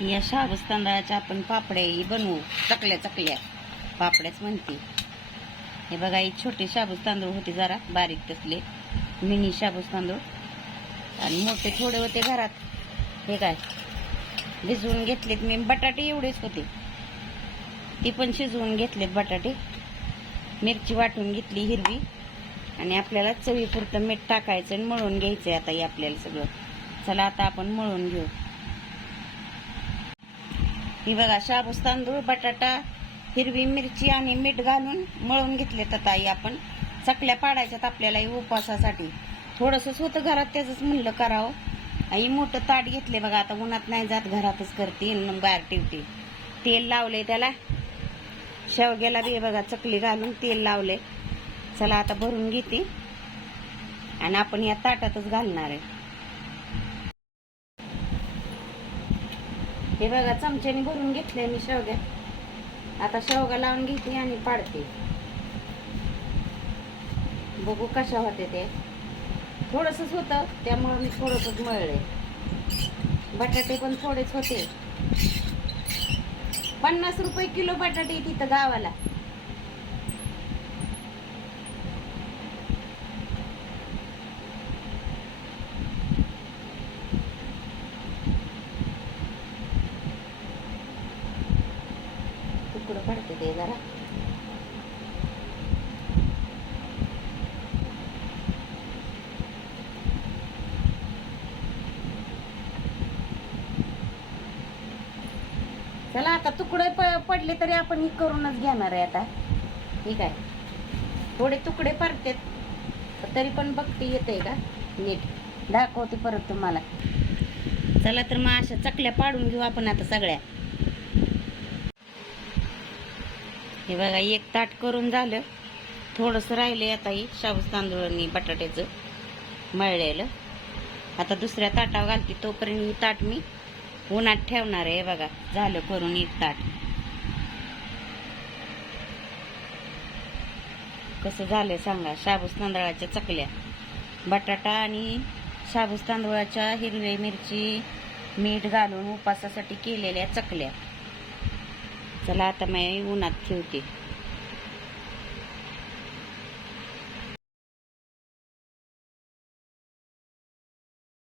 या शाबूस तांदळाच्या आपण पापड्याही बनवू. चकल्या चकल्या. पापड्याच म्हणते. हे बघा ही छोटे शाबूस तांदूळ होते जरा बारीक तसले. मिनी शाबूस तांदूळ आणि मोठे थोडे होते घरात. हे काय? भिजवून घेतलेत. मी बटाटे एवढेच होते. ती पण शिजवून घेतलेत बटाटे. मिरची वाटून घेतली हिरवी. आणि आपल्याला चवीपुरतं मीठ टाकायचं आणि मळून घ्यायचं आता हे आपल्याला सगळं. चला आता आपण मळून घेऊ. ही बघा शाबूस तांदूळ बटाटा हिरवी मिरची आणि मीठ घालून मळून घेतले तर ताई आपण चकल्या पाडायच्यात आपल्यालाही उपवासासाठी. थोडंसंच होतं घरात त्याचंच म्हणलं करावं. आई मोठं ताट घेतले बघा आता उन्हात नाही जात घरातच करते बाहेर ठेवते. तेल लावले त्याला. शेवग्याला बी बघा चकली घालून तेल लावले चला आता भरून घेते. आणि आपण या ताटातच घालणार आहे. हे बघा चमच्याने भरून घेतले मी शेवग्या. आता शेवगा लावून घेते आणि पाडते. बघू कशा होते ते. थोडंसंच होतं त्यामुळं मी थोडंसंच मळले. बटाटे पण थोडेच होते. पन्नास रुपये किलो बटाटे तिथं गावाला. तुकडं पडते ते जरा चला आता तुकडे प- पडले तरी आपण ही करूनच घेणार आहे आता ठीक आहे थोडे तुकडे पडतात तरी पण बघते येते का नीट दाखवते परत तुम्हाला चला तर मग अशा चकल्या पाडून घेऊ आपण आता सगळ्या हे बघा एक ताट करून झालं. थोडंसं राहिले आता ही शाबूस तांदूळ आणि बटाट्याचं मळलेलं. आता दुसऱ्या ताटावर घालते तोपर्यंत ही ताट मी उन्हात ठेवणार आहे. बघा झालं करून एक ताट. कसं झालं सांगा शाबूस तांदळाच्या चकल्या. बटाटा आणि शाबूस तांदळाच्या हिरवी मिरची मीठ घालून उपासासाठी केलेल्या चकल्या. चला आता मी उन्हात ठेवते